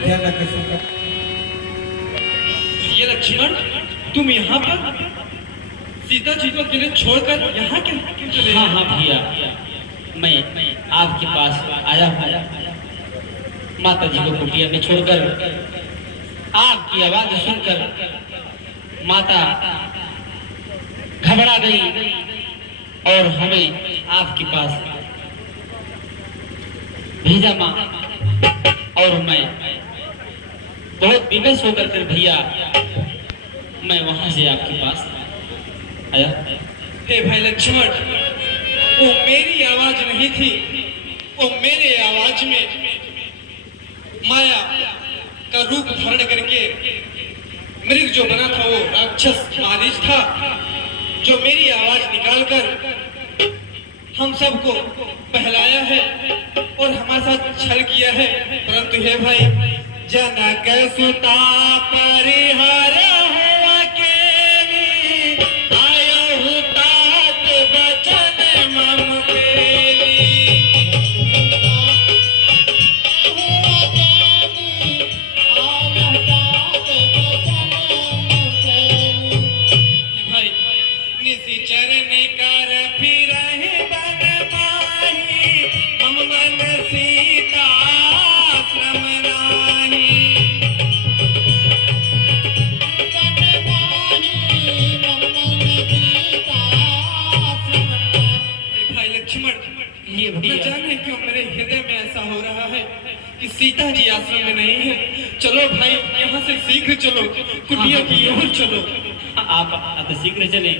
ध्यान रखे सीता। ये लक्ष्मण, तुम यहाँ पर सीता जी को अकेले छोड़कर यहाँ क्यों चले? हाँ हाँ भैया, मैं आपके पास आया हूँ माता जी को कुटिया में छोड़कर। आपकी आवाज सुनकर माता घबरा गई और हमें आपके पास भेजा माँ। और मैं बहुत विवश होकर कर भैया मैं वहां से आपके पास आया। हे भाई लक्ष्मण, वो मेरी आवाज नहीं थी, वो मेरे आवाज में माया का रूप धारण करके मृग जो बना था वो राक्षस मारीच था, जो मेरी आवाज निकालकर हम सबको बहलाया है और हमारे साथ छल किया है। परंतु हे भाई, जनक सुता परिहार हुआ केरी, आयो तात बचन मम पेली। भाई निसी चरण कर फिर बन माही, हम मन सीता श्रम नाही। भाई लक्ष्मण, ये न जाने क्यों मेरे हृदय में ऐसा हो रहा है कि सीता जी आश्रम में नहीं है। चलो भाई, यहाँ से शीघ्र चलो, कुटिया की ओर चलो। आप शीघ्र चले।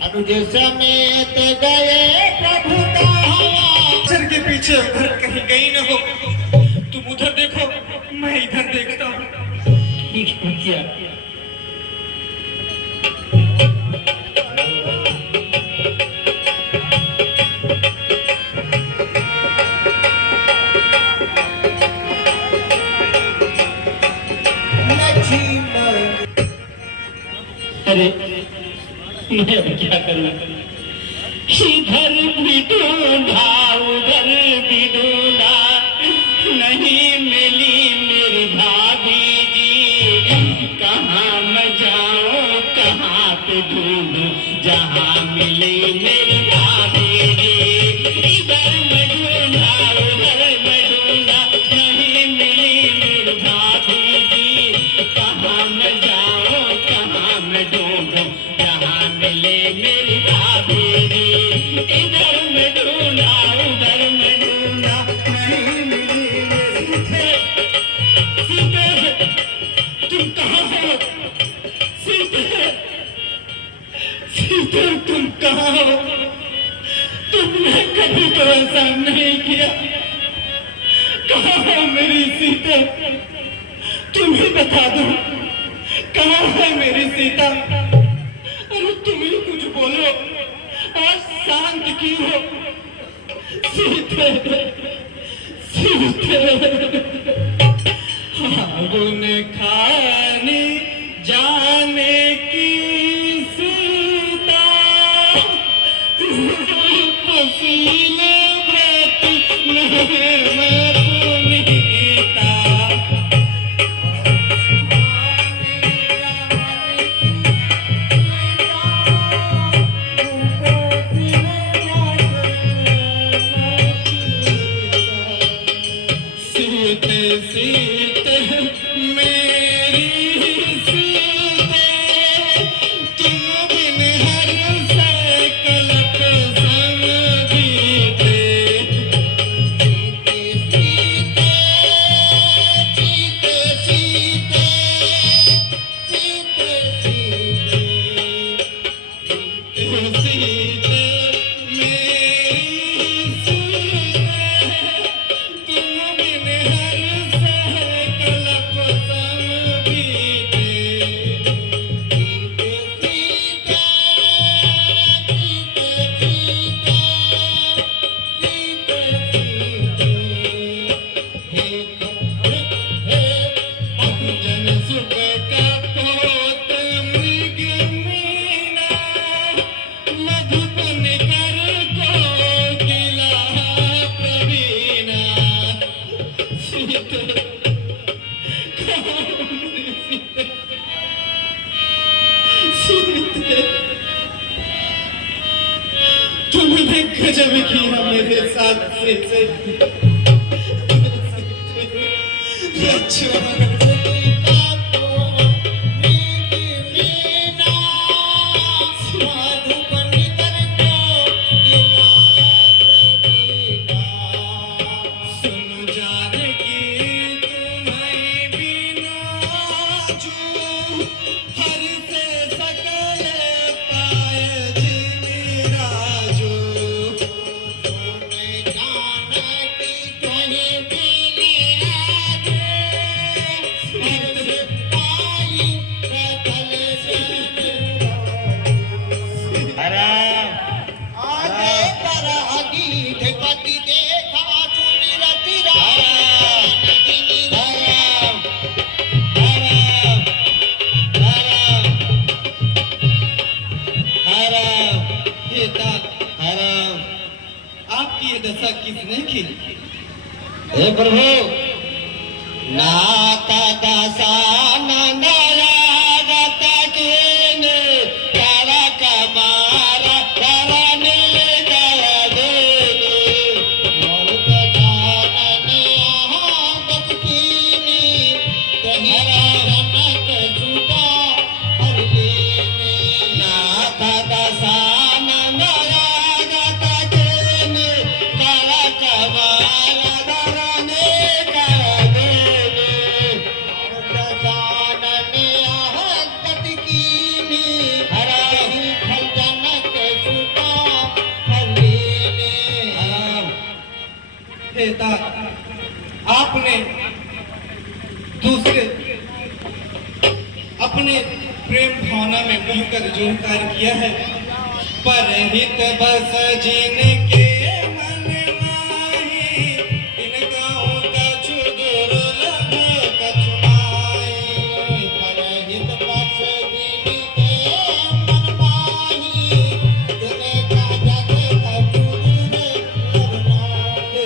अनुज समेत गए प्रभु का हवा। सर के पीछे उधर कहीं गई न हो। तुम उधर देखो, मैं इधर देखता हूँ। ठीक है भैया। अरे मैं अब क्या करूं? इधर भी ढूंढा उधर भी ढूंढा, नहीं मिली मेरी भाभी जी। कहाँ मैं जाऊं कहाँ पे ढूंढूं, जहाँ मिली मेरी भाभी जी। इधर मैं ढूंढा उधर मैं ढूंढा, नहीं मिली मेरी भाभी जी। कहाँ मैं जाऊं कहाँ मैं ढूंढूं, जहाँ मिले मेरी भाभी जी। इधर मैं ढूंढा उधर मैं ढूंढा, नहीं मिली मेरी सीते। तुम कहाँ हो सीते? सीते तुम कहाँ हो? तुमने कभी तो ऐसा नहीं किया। कहाँ हो मेरी सीते? तुम ही बता दो, कहाँ है मेरी सीता? अरे तुम ही कुछ बोलो, आज शांत क्यों हो? सीते सीते। फागुन खाने जाने की सीता, पसीने व्रत में पुनीता। सीते मेरी सीते, तुम बिन हर से कलप समझीते। सीते, तुमने गजब किया मेरे साथ से लक्ष्मण। आपकी ये दशा किसने की? हे प्रभु, नाता दशा नंदरागत कीने तारा का मारा करने गया देने और गजानन आगत कीने कहीं जनक जुदा हर लेने नाता दशा आपने दूसरे अपने प्रेम भावना में बहकर जो कार्य किया है, पर हित बस जिनके मन माही इनका कछु दुर्लभ कछु नाई। पर हित बस जिनके मन माही इनका कछु दुर्लभ नाई।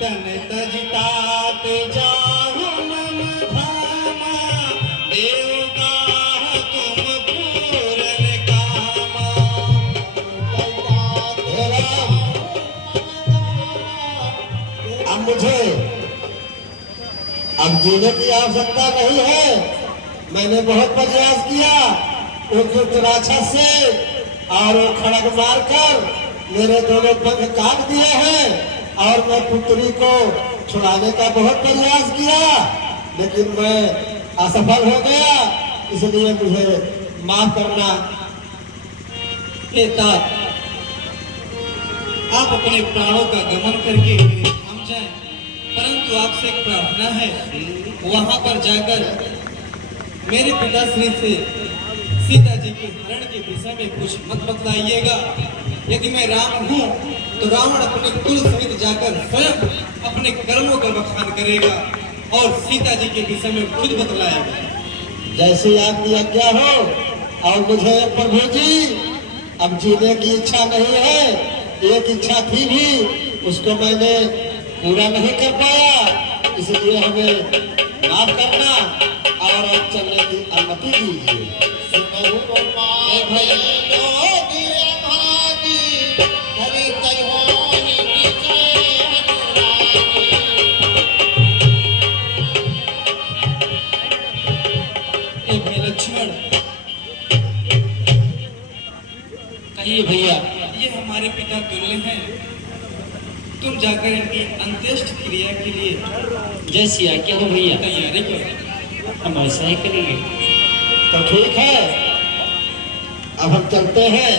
तन तजतात जाहु मम धामा देवगा तुम पूरन कामा। अब मुझे अब जीने की आवश्यकता नहीं है। मैंने बहुत प्रयास किया उस राक्षस से और वो खड़ग मारकर मेरे दोनों पंख काट दिए हैं और मैं पुत्री को छुड़ाने का बहुत प्रयास किया, लेकिन मैं असफल हो गया। इसलिए मुझे माफ करना। पिता, आप अपने प्राणों का गमन करके हम जाएं, परंतु आपसे एक प्रार्थना है, वहां पर जाकर मेरे पिताश्री से सीता जी के हरण के विषय में कुछ मत बतलाइएगा। यदि मैं राम हूँ तो रावण अपने कुल सहित जाकर स्वयं अपने कर्मों का बखान करेगा और सीता जी के विषय में खुद बतलाएगा। जैसे आपकी आज्ञा हो। और मुझे प्रभु जी अब जीने की इच्छा नहीं है। एक इच्छा थी भी, उसको मैंने पूरा नहीं कर पाया, इसलिए हमें माफ करना और अब चलने की अनुमति दीजिए। लक्ष्मण, कहिए भैया। ये हमारे पिता तुल्य हैं, तुम जाकर इनकी अंत्येष्ट क्रिया के लिए जैसी आज्ञा हो भैया, तैयारी करो। हम ऐसा ही करेंगे। तो ठीक है, अब हम चलते हैं।